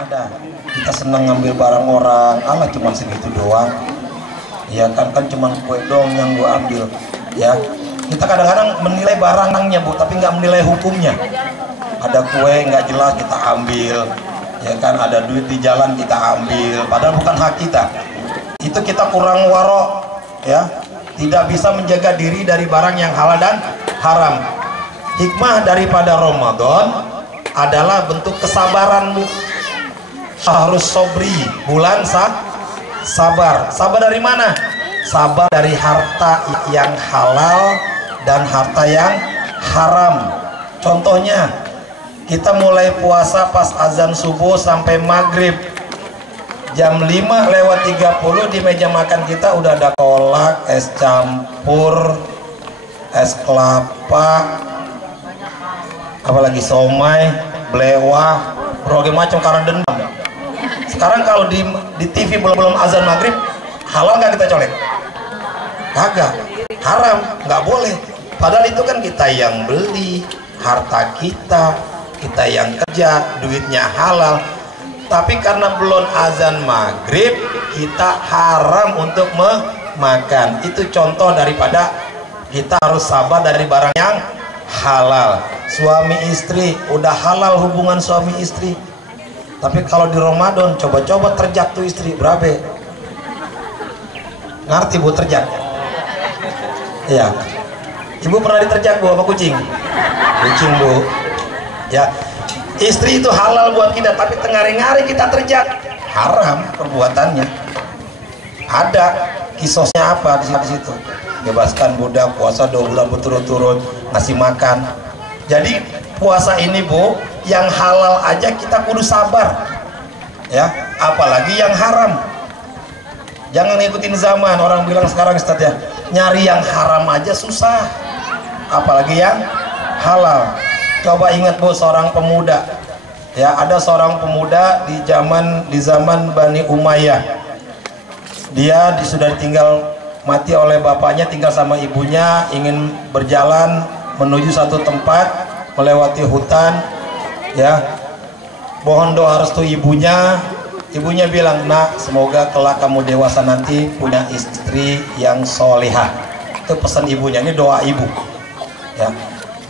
Ada kita senang ngambil barang orang, Allah cuma segitu doang ya kan, cuma kue dong yang gua ambil ya. Kita kadang-kadang menilai barangnya Bu, tapi nggak menilai hukumnya. Ada kue nggak jelas kita ambil ya kan, ada duit di jalan kita ambil padahal bukan hak kita. Itu kita kurang warok ya, tidak bisa menjaga diri dari barang yang halal dan haram. Hikmah daripada Ramadan adalah bentuk kesabaran Bu. Harus sobri, bulan sabar. Sabar dari mana? Sabar dari harta yang halal dan harta yang haram. Contohnya, kita mulai puasa pas azan subuh sampai maghrib. Jam 5:30 di meja makan kita udah ada kolak, es campur, es kelapa, apalagi somai, belewah, berbagai macam karena dendam. Sekarang kalau di TV belum azan maghrib, halal nggak kita colek? Kagak, haram, nggak boleh. Padahal itu kan kita yang beli, harta kita yang kerja, duitnya halal. Tapi karena belum azan maghrib, kita haram untuk memakan. Itu contoh daripada kita harus sabar dari barang yang halal. Suami istri, udah halal hubungan suami istri. Tapi kalau di Ramadan coba-coba terjak tuh istri, berapa? Ngerti Bu terjak? Iya. Ibu pernah diterjak Bu apa kucing? Kucing Bu. Ya. Istri itu halal buat kita, tapi tengari-ngari kita terjak, haram perbuatannya. Ada kisosnya apa di situ? Bebaskan budak, puasa 2 bulan berturut-turut, ngasih makan. Jadi puasa ini Bu, yang halal aja kita kudu sabar ya, apalagi yang haram. Jangan ngikutin zaman, orang bilang sekarang Ustaz ya, nyari yang haram aja susah, apalagi yang halal. Coba ingat Bu, seorang pemuda ya, ada seorang pemuda di zaman Bani Umayyah. Dia sudah ditinggal mati oleh bapaknya, tinggal sama ibunya, ingin berjalan menuju satu tempat, melewati hutan ya, mohon doa restu ibunya. Ibunya bilang, nak, semoga kelak kamu dewasa nanti punya istri yang solehah. Itu pesan ibunya, ini doa ibu ya.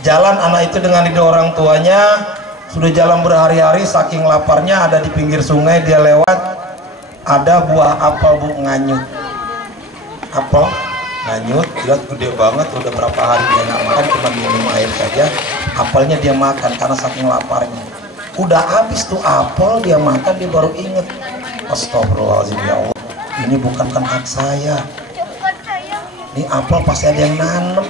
Jalan anak itu dengan ridho orang tuanya, sudah jalan berhari-hari, saking laparnya, ada di pinggir sungai, dia lewat, ada buah apel Bu, nganyut. Apel nganyut, lihat gede banget, udah berapa hari dia nggak makan, cuma minum air saja. Apelnya dia makan karena saking laparnya. Udah habis tuh apel dia makan, dia baru inget, astagfirullahaladzim ya Allah, ini bukan hak saya, ini apel pasti ada yang nanem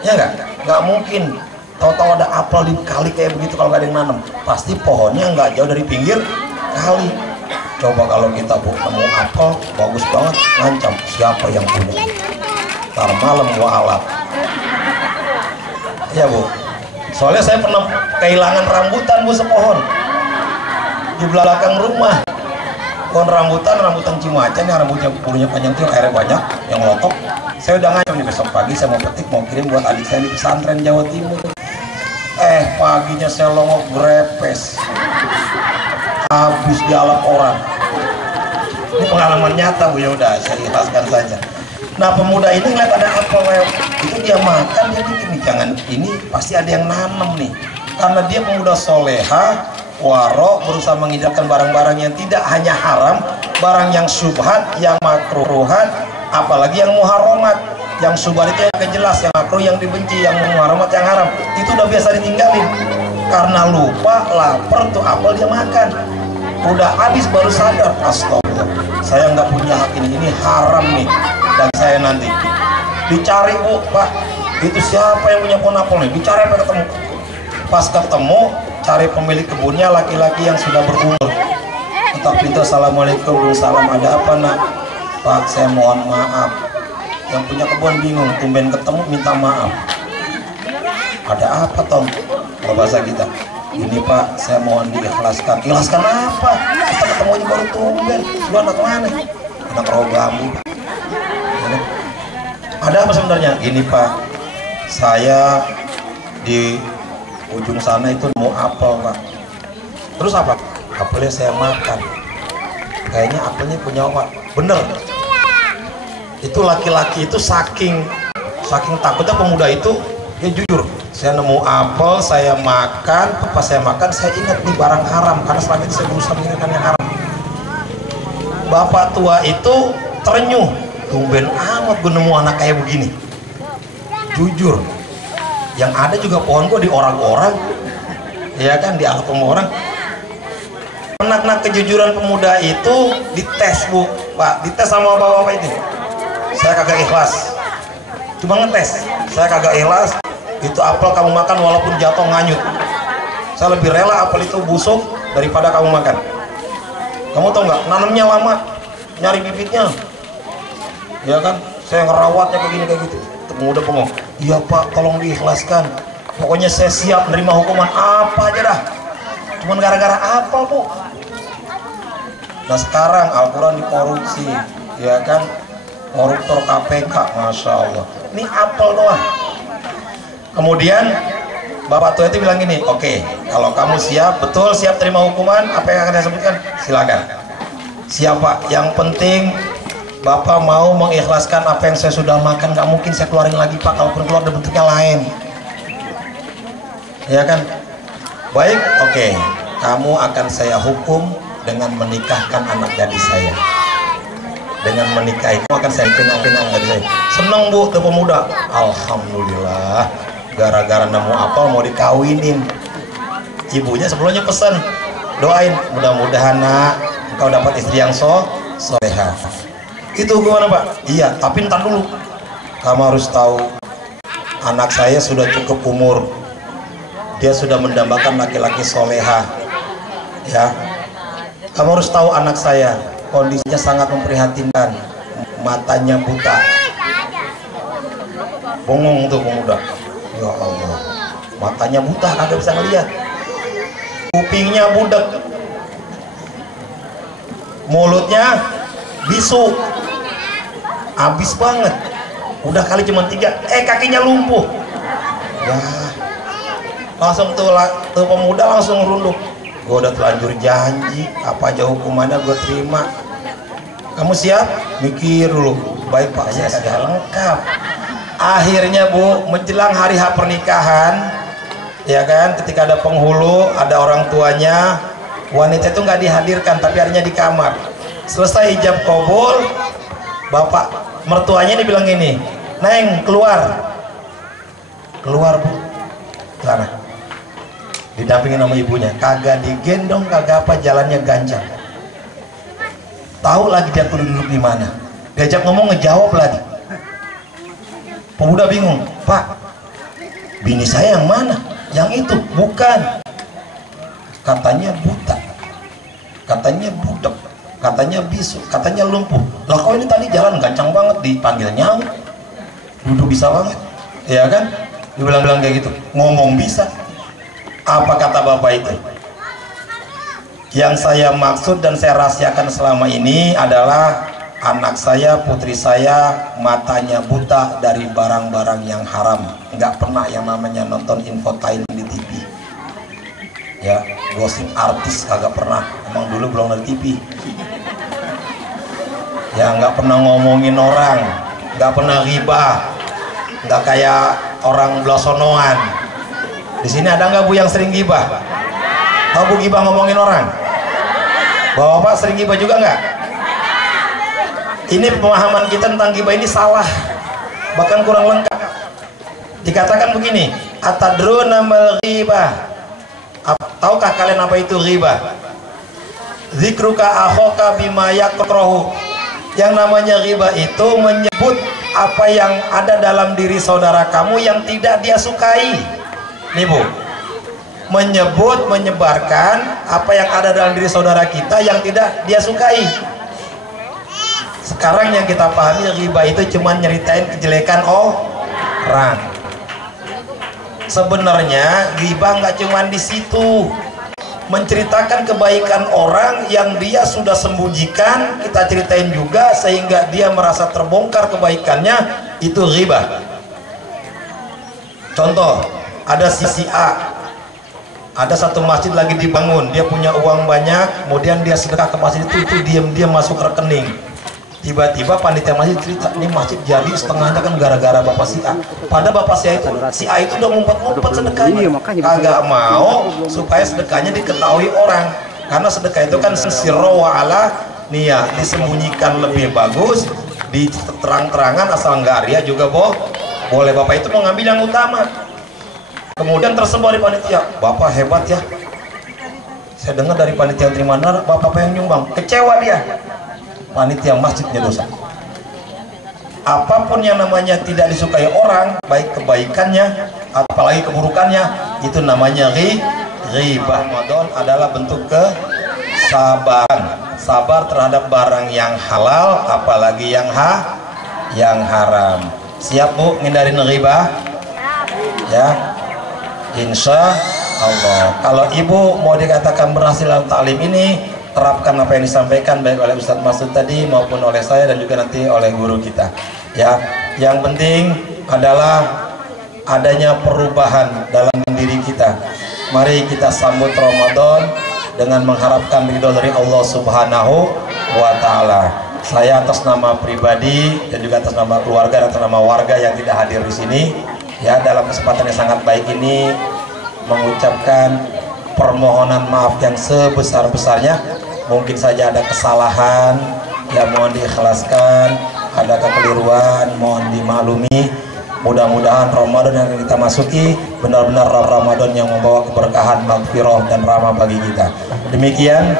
ya nggak mungkin tahu-tahu ada apel di kali kayak begitu kalau nggak ada yang nanem. Pasti pohonnya nggak jauh dari pinggir kali. Coba kalau kita Bu nemu apel bagus banget, ngancam siapa yang punya, ntar malam gua alat ya Bu. Soalnya saya pernah kehilangan rambutan Bu, sepohon di belakang rumah. Pohon rambutan Cimacan yang rambutnya bulunya panjang tuh, airnya banyak, yang lotok. Saya udah ngancam nih, besok pagi saya mau petik, mau kirim buat adik saya di pesantren Jawa Timur. Paginya saya longok grepes, habis dialap orang. Ini pengalaman nyata Bu, ya udah saya ikhlaskan saja. Nah, pemuda ini ngeliat ada apel itu dia makan, dia gini, jangan, ini pasti ada yang nanam nih. Karena dia pemuda soleha, waro, berusaha menghindar barang-barang yang tidak hanya haram, barang yang syubhat, yang makruhat, apalagi yang muharramat. Yang syubhat itu yang jelas, yang makruh, yang dibenci, yang muharramat, yang haram, itu udah biasa ditinggalin. Karena lupa, lapar tuh apel dia makan. Udah habis baru sadar, astagfirullah, saya nggak punya hak ini haram nih, dan saya nanti dicari Bu, Pak, itu siapa yang punya pohon apel nih, dicari sampai ketemu. Pas ketemu, cari pemilik kebunnya, laki-laki yang sudah berumur. Ketok pintu, assalamualaikum. Salam, ada apa nak? Pak, saya mohon maaf. Yang punya kebun bingung, tumben ketemu minta maaf. Ada apa Tom? Kalau bahasa kita, ini Pak, saya mohon diikhlaskan. Ikhlaskan apa? Kita ketemu aja baru tumben. Lu anak mana? Anak roh bambu. Ada apa sebenarnya? Ini Pak, saya di ujung sana itu nemu apel Pak. Terus apa? apelnya saya makan, kayaknya apelnya punya Pak. Bener, itu laki-laki itu saking takutnya pemuda itu, dia jujur, saya nemu apel, saya makan, pas saya makan saya ingat nih barang haram, karena selama itu saya berusaha mengingatkan yang haram. Bapak tua itu terenyuh, tumben amat gue nemu anak kayak begini. Jujur, yang ada juga pohon gue di orang-orang, ya kan, dianggap sama orang. Anak-anak kejujuran pemuda itu dites Bu, Pak, dites sama bapak-bapak ini. Saya kagak ikhlas, cuma ngetes, saya kagak ikhlas. Itu apel kamu makan walaupun jatuh nganyut, saya lebih rela apel itu busuk daripada kamu makan. Kamu tau nggak, nanamnya lama, nyari bibitnya, ya kan, saya ngerawatnya kayak gini kayak gitu. Pemuda ngomong, iya Pak, tolong diikhlaskan, pokoknya saya siap menerima hukuman apa aja dah, cuman gara-gara apel Bu. Nah sekarang Al-Quran dikorupsi, ya kan, koruptor KPK, Masya Allah, ini apel doang. Kemudian bapak tua itu bilang gini, oke, kalau kamu siap, betul siap terima hukuman apa yang akan saya sebutkan, silakan. Siapa? Yang penting bapak mau mengikhlaskan apa yang saya sudah makan, nggak mungkin saya keluarin lagi Pak, kalaupun keluar bentuknya lain, ya kan. Baik, oke, kamu akan saya hukum dengan menikahkan anak gadis saya. Dengan menikahi kamu akan saya pinang-pinang gadis saya. Seneng Bu tuh pemuda, alhamdulillah, gara-gara nemu apel mau dikawinin. Ibunya sebelumnya pesan, doain mudah-mudahan nak engkau dapat istri yang soleha. Itu gimana Pak? Iya, tapi ntar dulu, kamu harus tahu anak saya sudah cukup umur, dia sudah mendambakan laki-laki soleha, ya. Kamu harus tahu anak saya kondisinya sangat memprihatinkan, matanya buta, bengong tuh pemuda, ya Allah, matanya buta, kagak bisa ngeliat, kupingnya budek, mulutnya bisu, habis banget, udah kali cuma 3, kakinya lumpuh, ya langsung tuh pemuda langsung ngerunduk, gue udah telanjur janji, apa aja hukumannya gue terima. Kamu siap? Mikir dulu. Baik Pak, saya sudah lengkap. Akhirnya Bu, menjelang hari H pernikahan, ya kan, ketika ada penghulu, ada orang tuanya, wanita itu nggak dihadirkan, tapi harinya di kamar. Selesai ijab kabul, bapak mertuanya ini bilang gini, Neng keluar Bu, sana. Didampingin sama ibunya, kagak digendong, kagak apa, jalannya gancang. Tahu lagi dia kudu duduk di mana, diajak ngomong ngejawab lagi. Pemuda bingung, Pak, bini saya yang mana? Yang itu? Bukan, katanya buta, katanya budek, katanya bisu, katanya lumpuh. Lah kok ini tadi jalan gancang banget, dipanggil nyawa, duduk bisa banget, ya kan? Dibilang-bilang kayak gitu, ngomong bisa. Apa kata bapak itu? Yang saya maksud dan saya rahasiakan selama ini adalah anak saya, putri saya, matanya buta dari barang-barang yang haram, nggak pernah yang namanya nonton infotainment di TV, ya, gosip artis kagak pernah, emang dulu belum ada TV, ya, nggak pernah ngomongin orang, nggak pernah ghibah, nggak kayak orang blosonoan. Di sini ada nggak Bu yang sering ghibah? Tahu Bu ghibah ngomongin orang? Bapak sering ghibah juga nggak? Ini pemahaman kita tentang ghibah ini salah, bahkan kurang lengkap. Dikatakan begini, atadruna mal ghibah? Tahukah kalian apa itu ghibah? Zikruka akhoka bima yakrahu. Yang namanya ghibah itu menyebut apa yang ada dalam diri saudara kamu yang tidak dia sukai. Nih Bu, menyebut, menyebarkan apa yang ada dalam diri saudara kita yang tidak dia sukai. Sekarang yang kita pahami, ghibah itu cuma nyeritain kejelekan orang. Sebenarnya ghibah nggak cuma di situ, menceritakan kebaikan orang yang dia sudah sembunyikan, kita ceritain juga sehingga dia merasa terbongkar kebaikannya, itu ghibah. Contoh, ada sisi A, ada satu masjid lagi dibangun, dia punya uang banyak, kemudian dia sedekah ke masjid itu diam-diam masuk rekening. Tiba-tiba panitia masjid cerita, ini masjid jadi setengahnya kan gara-gara bapak si A. Pada bapak si A itu udah ngumpet-ngumpet sedekahnya, agak mau supaya sedekahnya diketahui orang, karena sedekah itu kan sirro wa ala niyah, disembunyikan lebih bagus, di terang-terangan asal nggak ria juga boleh. Bapak itu mau ngambil yang utama. Kemudian tersebar di panitia, bapak hebat ya, saya dengar dari panitia yang terima bapak pengen nyumbang. Kecewa dia, panitia masjidnya dosa. Apapun yang namanya tidak disukai orang, baik kebaikannya apalagi keburukannya, itu namanya ghibah. Ramadan adalah bentuk kesabaran, sabar terhadap barang yang halal apalagi yang haram. Siap Bu ngindarin ghibah? Ya, insya Allah. Kalau ibu mau dikatakan berhasil dalam taklim ini, terapkan apa yang disampaikan baik oleh Ustadz Masud tadi maupun oleh saya dan juga nanti oleh guru kita. Ya, yang penting adalah adanya perubahan dalam diri kita. Mari kita sambut Ramadan dengan mengharapkan ridho dari Allah Subhanahu wa Ta'ala. Saya atas nama pribadi dan juga atas nama keluarga dan atas nama warga yang tidak hadir di sini, ya, dalam kesempatan yang sangat baik ini mengucapkan permohonan maaf yang sebesar-besarnya. Mungkin saja ada kesalahan, ya mohon diikhlaskan, ada kekeliruan mohon dimaklumi. Mudah-mudahan Ramadan yang kita masuki benar-benar Ramadan yang membawa keberkahan, maghfirah dan rahmah bagi kita. Demikian,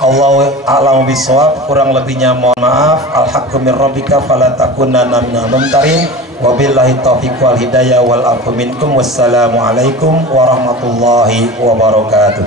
Allahu a'lamu bishawab, kurang lebihnya mohon maaf. Al-haqqu min rabbika fala takunanna minal mumtarin. Wabillahi taufiq wal hidayah wal afu minkum. Wassalamualaikum warahmatullahi wabarakatuh.